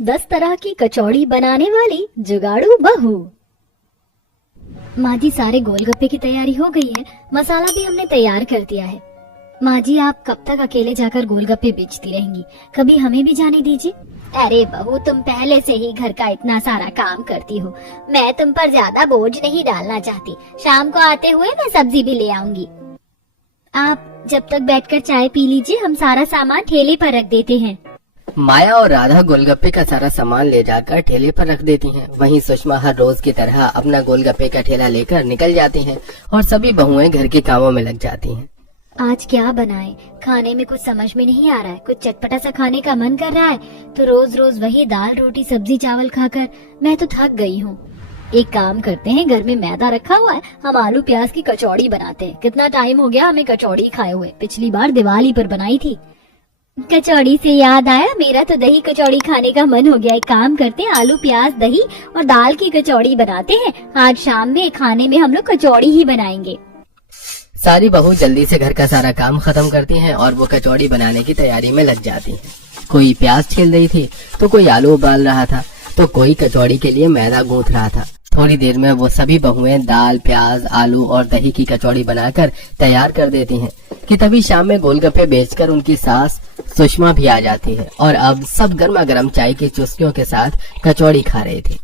10 तरह की कचौड़ी बनाने वाली जुगाड़ू बहू। माँ जी, सारे गोलगप्पे की तैयारी हो गई है, मसाला भी हमने तैयार कर दिया है। माँ जी, आप कब तक अकेले जाकर गोलगप्पे बेचती रहेंगी, कभी हमें भी जाने दीजिए। अरे बहू, तुम पहले से ही घर का इतना सारा काम करती हो, मैं तुम पर ज्यादा बोझ नहीं डालना चाहती। शाम को आते हुए मैं सब्जी भी ले आऊंगी। आप जब तक बैठकर चाय पी लीजिए, हम सारा सामान ठेले पर रख देते हैं। माया और राधा गोलगप्पे का सारा सामान ले जाकर ठेले पर रख देती हैं। वहीं सुषमा हर रोज की तरह अपना गोलगप्पे का ठेला लेकर निकल जाती हैं और सभी बहुएं घर के कामों में लग जाती हैं। आज क्या बनाएं? खाने में कुछ समझ में नहीं आ रहा है। कुछ चटपटा सा खाने का मन कर रहा है, तो रोज रोज वही दाल रोटी सब्जी चावल खाकर मैं तो थक गई हूँ। एक काम करते हैं, घर में मैदा रखा हुआ है, हम आलू प्याज की कचौड़ी बनाते हैं। कितना टाइम हो गया हमें कचौड़ी खाए हुए, पिछली बार दिवाली पर बनाई थी। कचौड़ी से याद आया, मेरा तो दही कचौड़ी खाने का मन हो गया। एक काम करते हैं, आलू प्याज दही और दाल की कचौड़ी बनाते हैं। आज शाम में खाने में हम लोग कचौड़ी ही बनाएंगे। सारी बहू जल्दी से घर का सारा काम खत्म करती हैं और वो कचौड़ी बनाने की तैयारी में लग जाती हैं। कोई प्याज छील रही थी, तो कोई आलू उबाल रहा था, तो कोई कचौड़ी के लिए मैदा गूंथ रहा था। थोड़ी देर में वो सभी बहुएं दाल प्याज आलू और दही की कचौड़ी बनाकर तैयार कर देती हैं कि तभी शाम में गोलगप्पे बेचकर उनकी सास सुषमा भी आ जाती है और अब सब गर्मा गर्म चाय की चुस्कियों के साथ कचौड़ी खा रहे थे।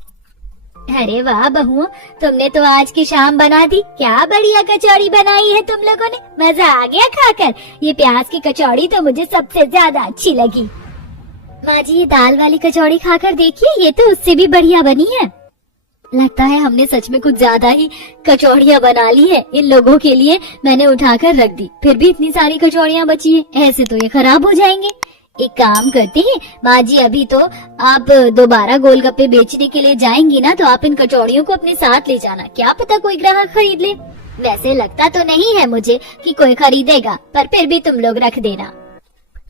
अरे वाह बहू, तुमने तो आज की शाम बना दी। क्या बढ़िया कचौड़ी बनाई है तुम लोगों ने, मजा आ गया खाकर। ये प्याज की कचौड़ी तो मुझे सबसे ज्यादा अच्छी लगी। माँ जी, ये दाल वाली कचौड़ी खाकर देखिए, ये तो उससे भी बढ़िया बनी है। लगता है हमने सच में कुछ ज्यादा ही कचौड़ियाँ बना ली है। इन लोगों के लिए मैंने उठाकर रख दी, फिर भी इतनी सारी कचौड़ियाँ बची है। ऐसे तो ये खराब हो जाएंगे। एक काम करते हैं माँ जी, अभी तो आप दोबारा गोलगप्पे बेचने के लिए जाएंगी ना, तो आप इन कचौड़ियों को अपने साथ ले जाना। क्या पता कोई ग्राहक खरीद ले। वैसे लगता तो नहीं है मुझे कि कोई खरीदेगा, पर फिर भी तुम लोग रख देना।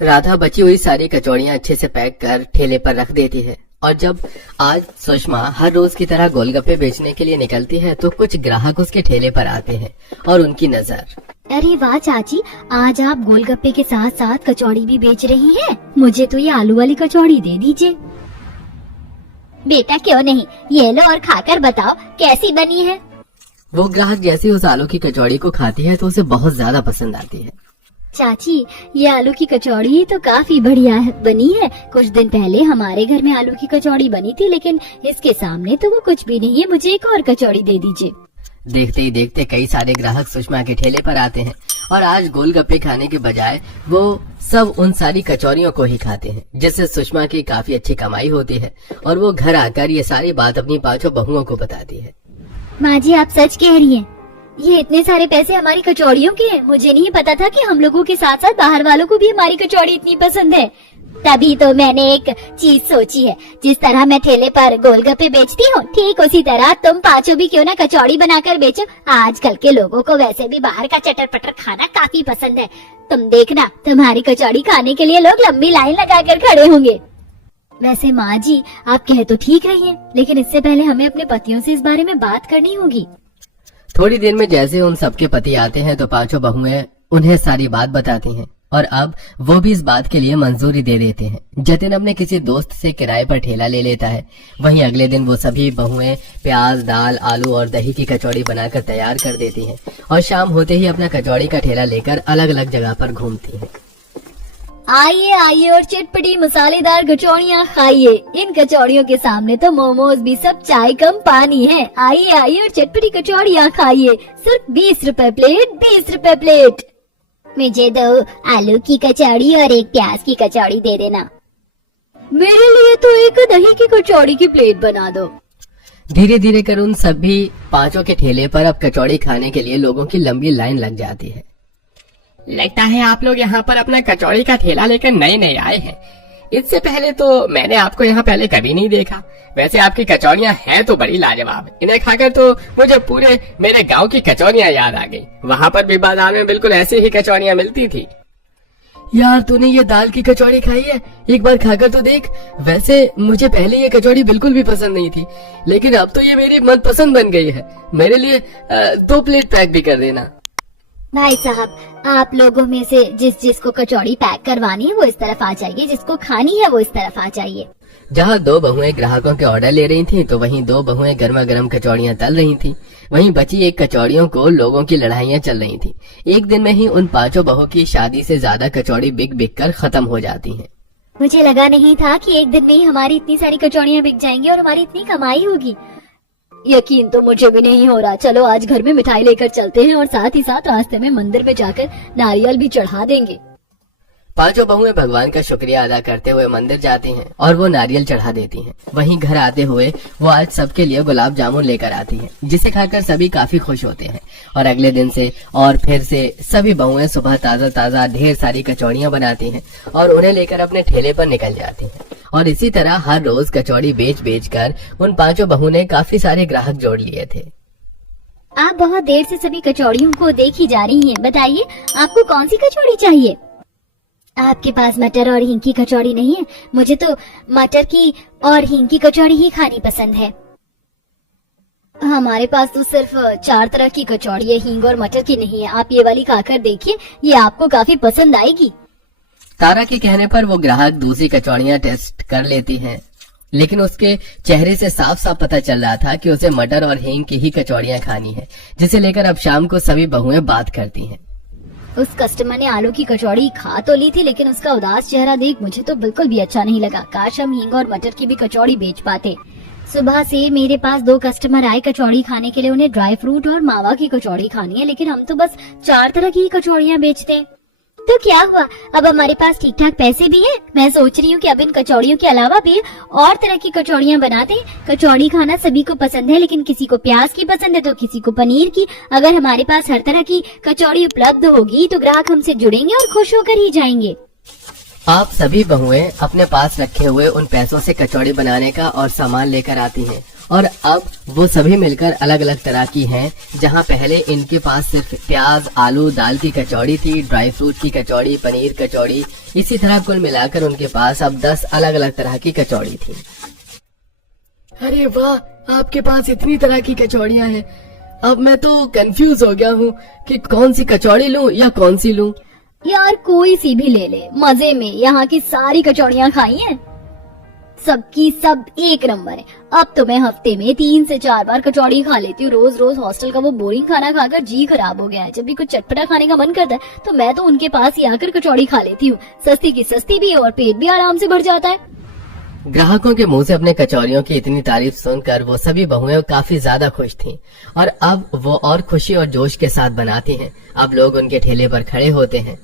राधा बची हुई सारी कचौड़ियाँ अच्छे से पैक कर ठेले पर रख देती है और जब आज सुषमा हर रोज की तरह गोलगप्पे बेचने के लिए निकलती है तो कुछ ग्राहक उसके ठेले पर आते हैं और उनकी नजर। अरे वाह चाची, आज आप गोलगप्पे के साथ साथ कचौड़ी भी बेच रही हैं। मुझे तो ये आलू वाली कचौड़ी दे दीजिए। बेटा क्यों नहीं, ये लो और खाकर बताओ कैसी बनी है। वो ग्राहक जैसे उस आलू की कचौड़ी को खाती है तो उसे बहुत ज्यादा पसंद आती है। चाची, ये आलू की कचौड़ी तो काफी बढ़िया बनी है। कुछ दिन पहले हमारे घर में आलू की कचौड़ी बनी थी, लेकिन इसके सामने तो वो कुछ भी नहीं है। मुझे एक और कचौड़ी दे दीजिए। देखते ही देखते कई सारे ग्राहक सुषमा के ठेले पर आते हैं और आज गोलगप्पे खाने के बजाय वो सब उन सारी कचौरियों को ही खाते हैं, जिससे सुषमा की काफी अच्छी कमाई होती है और वो घर आकर ये सारी बात अपनी पांचों बहुओं को बताती है। माँ जी, आप सच कह रही हैं। ये इतने सारे पैसे हमारी कचौड़ियों के हैं। मुझे नहीं पता था कि हम लोगों के साथ साथ बाहर वालों को भी हमारी कचौड़ी इतनी पसंद है। तभी तो मैंने एक चीज सोची है, जिस तरह मैं ठेले पर गोलगप्पे बेचती हूँ, ठीक उसी तरह तुम पांचों भी क्यों ना कचौड़ी बनाकर बेचो। आजकल के लोगों को वैसे भी बाहर का चटर पटर खाना काफी पसंद है। तुम देखना, तुम्हारी कचौड़ी खाने के लिए लोग लंबी लाइन लगाकर खड़े होंगे। वैसे माँ जी, आप कह तो ठीक रही हैं, लेकिन इससे पहले हमें अपने पतियों से इस बारे में बात करनी होगी। थोड़ी देर में जैसे उन सबके पति आते हैं तो पांचों बहुएं उन्हें सारी बात बताती हैं और अब वो भी इस बात के लिए मंजूरी दे देते हैं। जतिन अपने किसी दोस्त से किराए पर ठेला ले लेता है। वहीं अगले दिन वो सभी बहुएं प्याज दाल आलू और दही की कचौड़ी बनाकर तैयार कर देती हैं और शाम होते ही अपना कचौड़ी का ठेला लेकर अलग अलग जगह पर घूमती हैं। आइए आइए और चटपटी मसालेदार कचौड़ियाँ खाइए। इन कचौड़ियों के सामने तो मोमोज भी सब चाय कम पानी है। आइए आइए और चटपटी कचौड़ियाँ खाइए, सिर्फ 20 रुपए प्लेट, 20 रुपए प्लेट। मुझे 2 आलू की कचौड़ी और 1 प्याज की कचौड़ी दे देना। मेरे लिए तो 1 दही की कचौड़ी की प्लेट बना दो। धीरे धीरे कर उन सभी पांचों के ठेले पर अब कचौड़ी खाने के लिए लोगों की लंबी लाइन लग जाती है। लगता है आप लोग यहाँ पर अपना कचौड़ी का ठेला लेकर नए नए आए हैं। इससे पहले तो मैंने आपको यहाँ पहले कभी नहीं देखा। वैसे आपकी कचौड़ियाँ हैं तो बड़ी लाजवाब। इन्हें खाकर तो मुझे पूरे मेरे गांव की कचौड़ियाँ याद आ गई। वहाँ पर भी बाजार में बिल्कुल ऐसी ही कचौड़ियाँ मिलती थी। यार, तूने ये दाल की कचौड़ी खाई है? एक बार खाकर तो देख। वैसे मुझे पहले ये कचौड़ी बिल्कुल भी पसंद नहीं थी, लेकिन अब तो ये मेरी मनपसंद बन गई है। मेरे लिए 2 प्लेट पैक भी कर देना। भाई साहब, आप लोगों में से जिसको कचौड़ी पैक करवानी है वो इस तरफ आ जाइए, जिसको खानी है वो इस तरफ आ जाइए। जहाँ दो बहुएं ग्राहकों के ऑर्डर ले रही थीं, तो वहीं दो बहुएं गर्मा गर्म कचौड़ियाँ तल रही थीं। वहीं बची एक कचौड़ियों को लोगों की लड़ाइयाँ चल रही थीं। एक दिन में ही उन पांचों बहू की शादी से ज्यादा कचौड़ी बिक कर खत्म हो जाती हैं। मुझे लगा नहीं था कि एक दिन में ही हमारी इतनी सारी कचौड़ियाँ बिक जाएंगी और हमारी इतनी कमाई होगी। यकीन तो मुझे भी नहीं हो रहा। चलो आज घर में मिठाई लेकर चलते हैं और साथ ही साथ रास्ते में मंदिर में जाकर नारियल भी चढ़ा देंगे। पांचों बहुएं भगवान का शुक्रिया अदा करते हुए मंदिर जाती हैं और वो नारियल चढ़ा देती हैं। वहीं घर आते हुए वो आज सबके लिए गुलाब जामुन लेकर आती हैं, जिसे खाकर सभी काफी खुश होते हैं। और अगले दिन से और फिर से सभी बहुएं सुबह ताजा ताजा ढेर सारी कचौड़ियाँ बनाती हैं और उन्हें लेकर अपने ठेले पर निकल जाती हैं। और इसी तरह हर रोज कचौड़ी बेच कर उन पांचों बहू ने काफी सारे ग्राहक जोड़ लिए थे। आप बहुत देर से सभी कचौड़ियों को देखी जा रही हैं। बताइए आपको कौन सी कचौड़ी चाहिए? आपके पास मटर और हींग की कचौड़ी नहीं है? मुझे तो मटर की और हींग की कचौड़ी ही खानी पसंद है। हमारे पास तो सिर्फ 4 तरह की कचौड़ी है, हींग और मटर की नहीं है। आप ये वाली खाकर देखिए, ये आपको काफी पसंद आएगी। तारा के कहने पर वो ग्राहक दूसरी कचौड़ियाँ टेस्ट कर लेती हैं, लेकिन उसके चेहरे से साफ साफ पता चल रहा था कि उसे मटर और हींग की ही कचौड़ियाँ खानी है, जिसे लेकर अब शाम को सभी बहुएं बात करती हैं। उस कस्टमर ने आलू की कचौड़ी खा तो ली थी, लेकिन उसका उदास चेहरा देख मुझे तो बिल्कुल भी अच्छा नहीं लगा। काश हम हींग और मटर की भी कचौड़ी बेच पाते। सुबह से मेरे पास 2 कस्टमर आए कचौड़ी खाने के लिए। उन्हें ड्राई फ्रूट और मावा की कचौड़ी खानी है, लेकिन हम तो बस 4 तरह की कचौड़ियाँ बेचते हैं। तो क्या हुआ, अब हमारे पास ठीक ठाक पैसे भी हैं। मैं सोच रही हूँ कि अब इन कचौड़ियों के अलावा भी और तरह की कचौड़ियाँ बनाते हैं। कचौड़ी खाना सभी को पसंद है, लेकिन किसी को प्याज की पसंद है तो किसी को पनीर की। अगर हमारे पास हर तरह की कचौड़ी उपलब्ध होगी तो ग्राहक हमसे जुड़ेंगे और खुश होकर ही जाएंगे। आप सभी बहुएं अपने पास रखे हुए उन पैसों से कचौड़ी बनाने का और सामान लेकर आती हैं, और अब वो सभी मिलकर अलग अलग तरह की हैं। जहां पहले इनके पास सिर्फ प्याज, आलू, दाल की कचौड़ी थी, ड्राई फ्रूट की कचौड़ी, पनीर कचौड़ी, इसी तरह कुल मिलाकर उनके पास अब 10 अलग अलग तरह की कचौड़ी थी। अरे वाह, आपके पास इतनी तरह की कचौड़ियाँ हैं। अब मैं तो कंफ्यूज हो गया हूँ कि कौन सी कचौड़ी लूँ या कौन सी लूँ। यार कोई सी भी ले ले, मजे में यहाँ की सारी कचौड़ियाँ खाई हैं, सबकी सब एक नंबर है। अब तो मैं हफ्ते में 3 से 4 बार कचौड़ी खा लेती हूँ। रोज रोज हॉस्टल का वो बोरिंग खाना खाकर जी खराब हो गया है। जब भी कुछ चटपटा खाने का मन करता है तो मैं तो उनके पास ही आकर कचौड़ी खा लेती हूँ। सस्ती की सस्ती भी है और पेट भी आराम से भर जाता है। ग्राहकों के मुंह से अपने कचौरियों की इतनी तारीफ सुनकर वो सभी बहुएं काफी ज्यादा खुश थीं, और अब वो और खुशी और जोश के साथ बनाती हैं। अब लोग उनके ठेले पर खड़े होते हैं।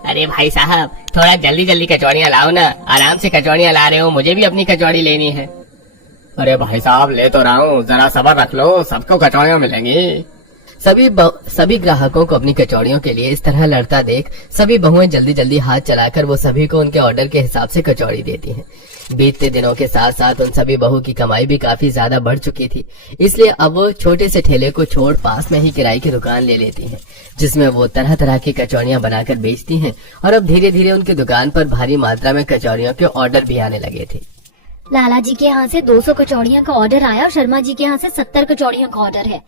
अरे भाई साहब, थोड़ा जल्दी जल्दी कचौड़ियाँ लाओ ना। आराम से कचौड़ियाँ ला रहे हो, मुझे भी अपनी कचौड़ी लेनी है। अरे भाई साहब, ले तो रहा हूँ, जरा सब्र रख लो, सबको कचौड़ियाँ मिलेंगी। सभी ग्राहकों को अपनी कचौड़ियों के लिए इस तरह लड़ता देख सभी बहुएं जल्दी जल्दी हाथ चलाकर वो सभी को उनके ऑर्डर के हिसाब से कचौड़ी देती हैं। बीतते दिनों के साथ साथ उन सभी बहू की कमाई भी काफी ज्यादा बढ़ चुकी थी, इसलिए अब वो छोटे से ठेले को छोड़ पास में ही किराए की दुकान ले लेती हैं, जिसमें वो तरह तरह की कचौड़ियां बनाकर बेचती हैं। और अब धीरे धीरे उनकी दुकान पर भारी मात्रा में कचौड़ियों के ऑर्डर भी आने लगे थे। लाला जी के यहाँ से 200 कचौड़ियों का ऑर्डर आया और शर्मा जी के यहाँ से 70 कचौड़ियों का ऑर्डर है।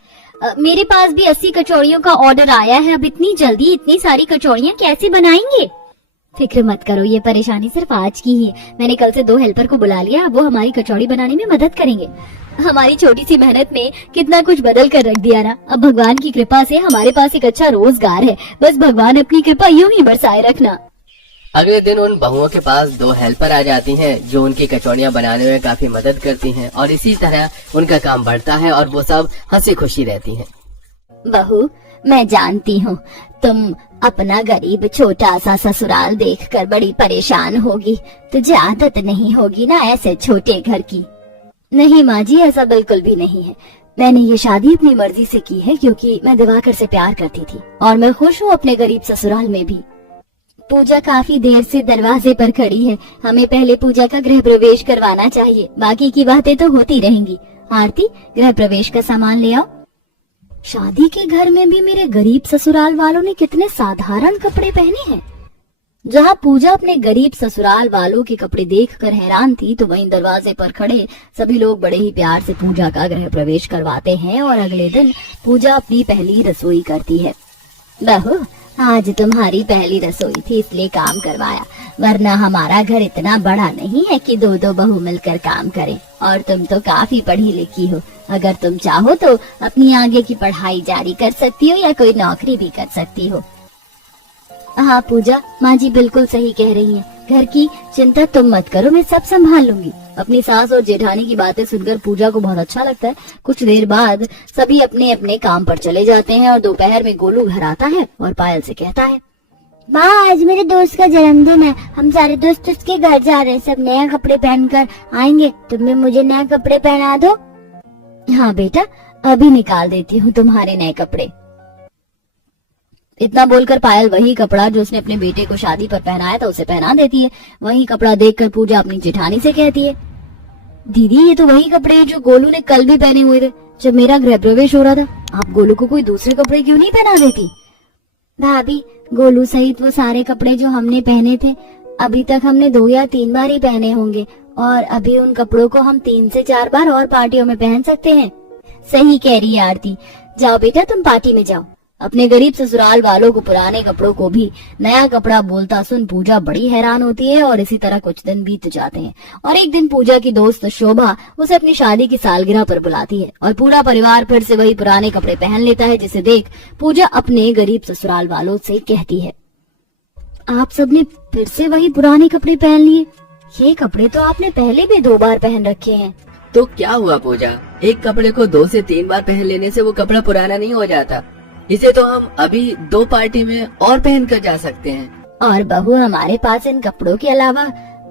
मेरे पास भी 80 कचौड़ियों का ऑर्डर आया है। अब इतनी जल्दी इतनी सारी कचौड़ियाँ कैसे बनाएंगे? फिक्र मत करो, ये परेशानी सिर्फ आज की ही है। मैंने कल से 2 हेल्पर को बुला लिया, वो हमारी कचौड़ी बनाने में मदद करेंगे। हमारी छोटी सी मेहनत ने कितना कुछ बदल कर रख दिया ना। अब भगवान की कृपा से हमारे पास एक अच्छा रोजगार है। बस भगवान अपनी कृपा यूं ही बरसाए रखना। अगले दिन उन बहुओं के पास 2 हेल्पर आ जाती हैं, जो उनकी कचौड़ियां बनाने में काफी मदद करती हैं, और इसी तरह उनका काम बढ़ता है और वो सब हंसी खुशी रहती हैं। बहू, मैं जानती हूँ तुम अपना गरीब छोटा सा ससुराल देखकर बड़ी परेशान होगी। तुझे आदत नहीं होगी ना ऐसे छोटे घर की। नहीं माँ जी, ऐसा बिल्कुल भी नहीं है। मैंने ये शादी अपनी मर्जी से की है, क्योंकि मैं दिवाकर से प्यार करती थी और मैं खुश हूँ अपने गरीब ससुराल में भी। पूजा काफी देर से दरवाजे पर खड़ी है। हमें पहले पूजा का गृह प्रवेश करवाना चाहिए, बाकी की बातें तो होती रहेंगी। आरती, गृह प्रवेश का सामान ले आओ। शादी के घर में भी मेरे गरीब ससुराल वालों ने कितने साधारण कपड़े पहने हैं। जहाँ पूजा अपने गरीब ससुराल वालों के कपड़े देखकर हैरान थी, तो वहीं दरवाजे पर खड़े सभी लोग बड़े ही प्यार से पूजा का गृह प्रवेश करवाते हैं और अगले दिन पूजा अपनी पहली रसोई करती है। बहू, आज तुम्हारी पहली रसोई थी इसलिए काम करवाया, वरना हमारा घर इतना बड़ा नहीं है कि दो दो बहू मिलकर काम करें। और तुम तो काफी पढ़ी लिखी हो, अगर तुम चाहो तो अपनी आगे की पढ़ाई जारी कर सकती हो या कोई नौकरी भी कर सकती हो। हाँ पूजा, माँ जी बिल्कुल सही कह रही हैं। घर की चिंता तुम मत करो, मैं सब संभाल लूंगी। अपनी सास और जेठानी की बातें सुनकर पूजा को बहुत अच्छा लगता है। कुछ देर बाद सभी अपने अपने काम पर चले जाते हैं और दोपहर में गोलू घर आता है और पायल से कहता है, माँ आज मेरे दोस्त का जन्मदिन है, हम सारे दोस्त उसके घर जा रहे हैं, सब नया कपड़े पहनकर आएंगे, तुम भी मुझे नए कपड़े पहना दो। हाँ बेटा, अभी निकाल देती हूँ तुम्हारे नए कपड़े। इतना बोलकर पायल वही कपड़ा जो उसने अपने बेटे को शादी पर पहनाया था उसे पहना देती है। वही कपड़ा देखकर पूजा अपनी जेठानी से कहती है, दीदी ये तो वही कपड़े हैं जो गोलू ने कल भी पहने हुए थे जब मेरा गृह प्रवेश हो रहा था। आप गोलू को कोई दूसरे कपड़े क्यों नहीं पहना देती? भाभी, गोलू सहित वो सारे कपड़े जो हमने पहने थे अभी तक हमने 2 या 3 बार ही पहने होंगे, और अभी उन कपड़ों को हम 3 से 4 बार और पार्टियों में पहन सकते हैं। सही कह रही है आरती, जाओ बेटा तुम पार्टी में जाओ। अपने गरीब ससुराल वालों को पुराने कपड़ों को भी नया कपड़ा बोलता सुन पूजा बड़ी हैरान होती है और इसी तरह कुछ दिन बीत जाते हैं। और एक दिन पूजा की दोस्त शोभा उसे अपनी शादी की सालगिरह पर बुलाती है और पूरा परिवार फिर से वही पुराने कपड़े पहन लेता है, जिसे देख पूजा अपने गरीब ससुराल वालों से कहती है, आप सबने फिर से वही पुराने कपड़े पहन लिए? ये कपड़े तो आपने पहले भी 2 बार पहन रखे हैं। तो क्या हुआ पूजा, एक कपड़े को 2 से 3 बार पहन लेने से वो कपड़ा पुराना नहीं हो जाता। इसे तो हम अभी 2 पार्टी में और पहन कर जा सकते हैं। और बहू, हमारे पास इन कपड़ों के अलावा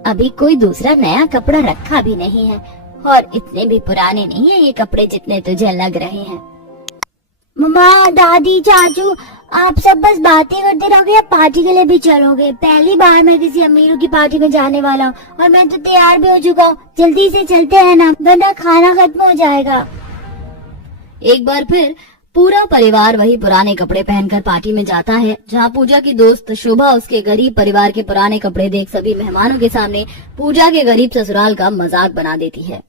अभी कोई दूसरा नया कपड़ा रखा भी नहीं है, और इतने भी पुराने नहीं है ये कपड़े जितने तुझे लग रहे हैं। मम्मा, दादी, चाचू, आप सब बस बातें करते रहोगे या पार्टी के लिए भी चलोगे? पहली बार मैं किसी अमीरों की पार्टी में जाने वाला हूँ और मैं तो तैयार भी हो चुका हूँ। जल्दी से चलते हैं ना, वरना खाना खत्म हो जाएगा। एक बार फिर पूरा परिवार वही पुराने कपड़े पहनकर पार्टी में जाता है, जहाँ पूजा की दोस्त शोभा उसके गरीब परिवार के पुराने कपड़े देख सभी मेहमानों के सामने पूजा के गरीब ससुराल का मजाक बना देती है।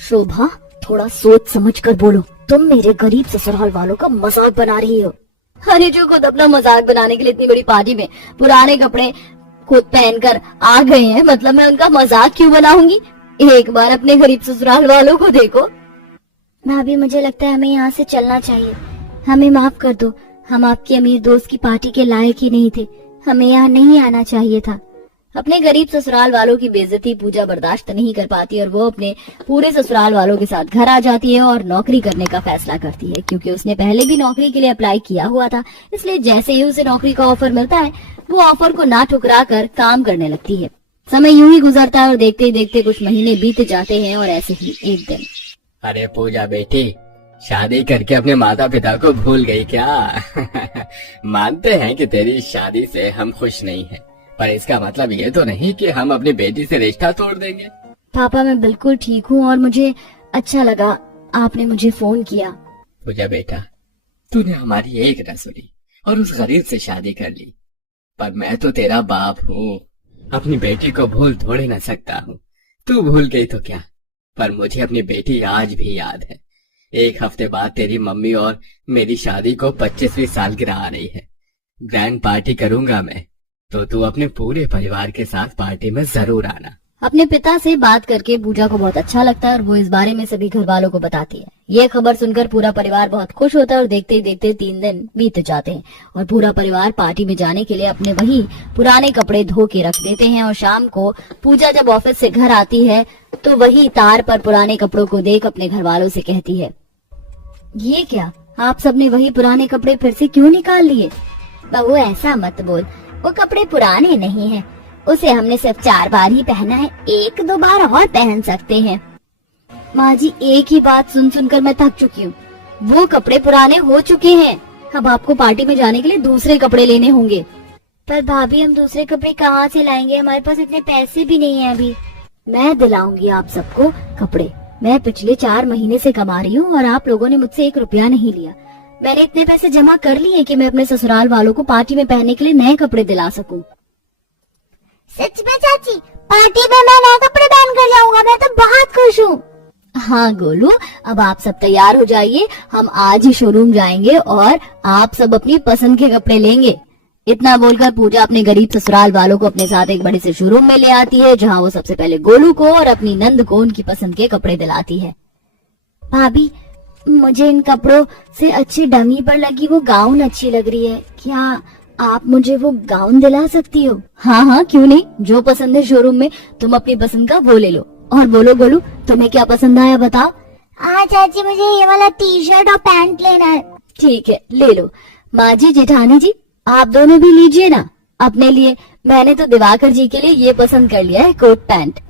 शोभा, थोड़ा सोच समझ कर बोलो, तुम मेरे गरीब ससुराल वालों का मजाक बना रही हो। अरे जो खुद अपना मजाक बनाने के लिए इतनी बड़ी पार्टी में पुराने कपड़े खुद पहनकर आ गए हैं, मतलब मैं उनका मजाक क्यों बनाऊंगी? एक बार अपने गरीब ससुराल वालों को देखो। भाभी, मुझे लगता है हमें यहाँ से चलना चाहिए। हमें माफ कर दो, हम आपके अमीर दोस्त की पार्टी के लायक ही नहीं थे, हमें यहाँ नहीं आना चाहिए था। अपने गरीब ससुराल वालों की बेइज्जती पूजा बर्दाश्त नहीं कर पाती और वो अपने पूरे ससुराल वालों के साथ घर आ जाती है और नौकरी करने का फैसला करती है। क्योंकि उसने पहले भी नौकरी के लिए अप्लाई किया हुआ था, इसलिए जैसे ही उसे नौकरी का ऑफर मिलता है वो ऑफर को ना ठुकरा कर काम करने लगती है। समय यूं ही गुजरता है और देखते ही देखते कुछ महीने बीत जाते हैं और ऐसे ही एक दिन। अरे पूजा बेटी, शादी करके अपने माता पिता को भूल गई क्या? मानते हैं कि तेरी शादी से हम खुश नहीं हैं, पर इसका मतलब ये तो नहीं कि हम अपनी बेटी से रिश्ता तोड़ देंगे। पापा, मैं बिल्कुल ठीक हूँ और मुझे अच्छा लगा आपने मुझे फोन किया। पूजा बेटा, तूने हमारी एक न सुनी और उस गरीब से शादी कर ली, पर मैं तो तेरा बाप हूँ, अपनी बेटी को भूल थोड़े न सकता हूँ। तू भूल गई तो क्या, पर मुझे अपनी बेटी आज भी याद है। 1 हफ्ते बाद तेरी मम्मी और मेरी शादी को 25वीं सालगिरह आ रही है। ग्रैंड पार्टी करूंगा मैं, तो तू अपने पूरे परिवार के साथ पार्टी में जरूर आना। अपने पिता से बात करके पूजा को बहुत अच्छा लगता है और वो इस बारे में सभी घर वालों को बताती है। ये खबर सुनकर पूरा परिवार बहुत खुश होता है और देखते ही देखते 3 दिन बीत जाते हैं और पूरा परिवार पार्टी में जाने के लिए अपने वही पुराने कपड़े धो के रख देते हैं। और शाम को पूजा जब ऑफिस से घर आती है तो वही तार पर पुराने कपड़ों को देख अपने घर वालों से कहती है, ये क्या, आप सबने वही पुराने कपड़े फिर से क्यों निकाल लिए? बहू, ऐसा मत बोल, वो कपड़े पुराने नहीं है, उसे हमने सिर्फ 4 बार ही पहना है, 1-2 बार और पहन सकते हैं। माँ जी, एक ही बात सुन सुनकर मैं थक चुकी हूँ। वो कपड़े पुराने हो चुके हैं, अब आपको पार्टी में जाने के लिए दूसरे कपड़े लेने होंगे। पर भाभी, हम दूसरे कपड़े कहाँ से लाएंगे, हमारे पास इतने पैसे भी नहीं है अभी। मैं दिलाऊंगी आप सबको कपड़े, मैं पिछले 4 महीने से कमा रही हूँ और आप लोगों ने मुझसे 1 रुपया नहीं लिया। मैंने इतने पैसे जमा कर लिए कि मैं अपने ससुराल वालों को पार्टी में पहनने के लिए नए कपड़े दिला सकूं। सच में चाची, पार्टी में मैं नए कपड़े पहन कर जाऊंगा, मैं तो बहुत खुश हूँ। हाँ गोलू, अब आप सब तैयार हो जाइए, हम आज ही शोरूम जाएंगे और आप सब अपनी पसंद के कपड़े लेंगे। इतना बोलकर पूजा अपने गरीब ससुराल वालों को अपने साथ एक बड़े से शोरूम में ले आती है, जहाँ वो सबसे पहले गोलू को और अपनी नंद को उनकी पसंद के कपड़े दिलाती है। भाभी, मुझे इन कपड़ों से अच्छी डमी पर लगी वो गाउन अच्छी लग रही है, क्या आप मुझे वो गाउन दिला सकती हो? हाँ हाँ, क्यों नहीं, जो पसंद है शोरूम में तुम अपनी पसंद का वो ले लो। और बोलो गोलू, तुम्हें क्या पसंद आया बताओ। चाची, मुझे ये वाला टी शर्ट और पैंट लेना है। ठीक है, ले लो। माँ जी, जेठानी जी, आप दोनों भी लीजिए ना अपने लिए। मैंने तो दिवाकर जी के लिए ये पसंद कर लिया है, कोट पैंट।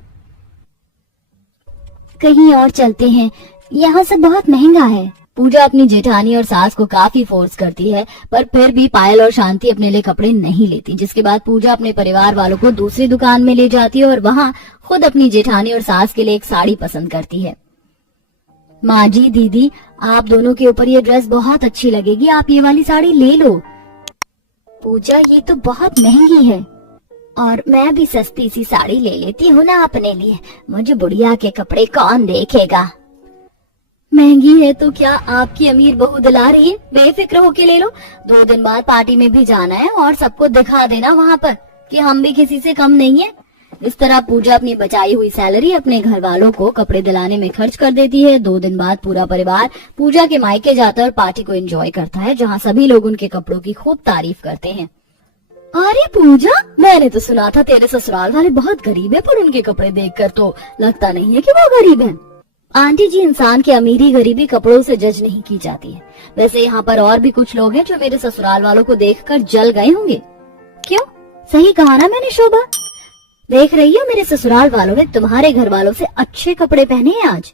कहीं और चलते हैं, यहाँ सब बहुत महंगा है। पूजा अपनी जेठानी और सास को काफी फोर्स करती है, पर फिर भी पायल और शांति अपने लिए कपड़े नहीं लेती, जिसके बाद पूजा अपने परिवार वालों को दूसरी दुकान में ले जाती है और वहाँ खुद अपनी जेठानी और सास के लिए एक साड़ी पसंद करती है। माँ जी, दीदी, आप दोनों के ऊपर ये ड्रेस बहुत अच्छी लगेगी, आप ये वाली साड़ी ले लो। पूजा, ये तो बहुत महंगी है और मैं भी सस्ती सी साड़ी ले लेती हूँ ना अपने लिए, मुझे बुढ़िया के कपड़े कौन देखेगा। महंगी है तो क्या आपकी अमीर बहू दिला रही है, बेफिक्र होके ले लो। 2 दिन बाद पार्टी में भी जाना है और सबको दिखा देना वहाँ पर कि हम भी किसी से कम नहीं है। इस तरह पूजा अपनी बचाई हुई सैलरी अपने घर वालों को कपड़े दिलाने में खर्च कर देती है। 2 दिन बाद पूरा परिवार पूजा के मायके जाता है और पार्टी को एंजॉय करता है, जहाँ सभी लोग उनके कपड़ों की खूब तारीफ करते हैं। अरे पूजा, मैंने तो सुना था तेरे ससुराल वाले बहुत गरीब है, पर उनके कपड़े देखकर तो लगता नहीं है कि वो गरीब हैं। आंटी जी, इंसान की अमीरी गरीबी कपड़ों से जज नहीं की जाती है। वैसे यहाँ पर और भी कुछ लोग हैं जो मेरे ससुराल वालों को देखकर जल गए होंगे। क्यों? सही कहा ना मैंने शोभा? देख रही हो, मेरे ससुराल वालों ने तुम्हारे घर वालों से अच्छे कपड़े पहने हैं आज।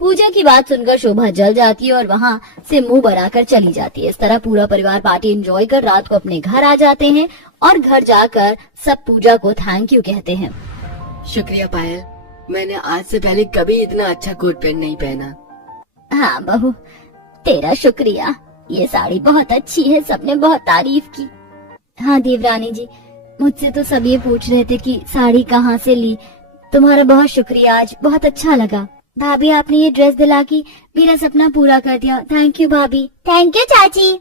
पूजा की बात सुनकर शोभा जल जाती है और वहाँ से मुंह बनाकर चली जाती है। इस तरह पूरा परिवार पार्टी एंजॉय कर रात को अपने घर आ जाते हैं और घर जाकर सब पूजा को थैंक यू कहते हैं। शुक्रिया पायल, मैंने आज से पहले कभी इतना अच्छा कोट पैंट नहीं पहना। हाँ बहू, तेरा शुक्रिया, ये साड़ी बहुत अच्छी है, सबने बहुत तारीफ की। हाँ देवरानी जी, मुझसे तो सब ये पूछ रहे थे कि साड़ी कहाँ से ली। तुम्हारा बहुत शुक्रिया, आज बहुत अच्छा लगा। भाभी, आपने ये ड्रेस दिला के मेरा सपना पूरा कर दिया। थैंक यू भाभी। थैंक यू चाची।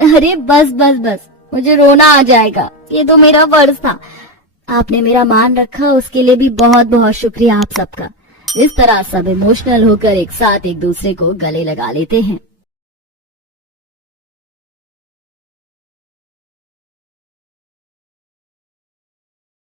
अरे बस बस बस, मुझे रोना आ जाएगा, ये तो मेरा फर्ज था। आपने मेरा मान रखा, उसके लिए भी बहुत बहुत शुक्रिया आप सबका। इस तरह सब इमोशनल होकर एक साथ एक दूसरे को गले लगा लेते हैं।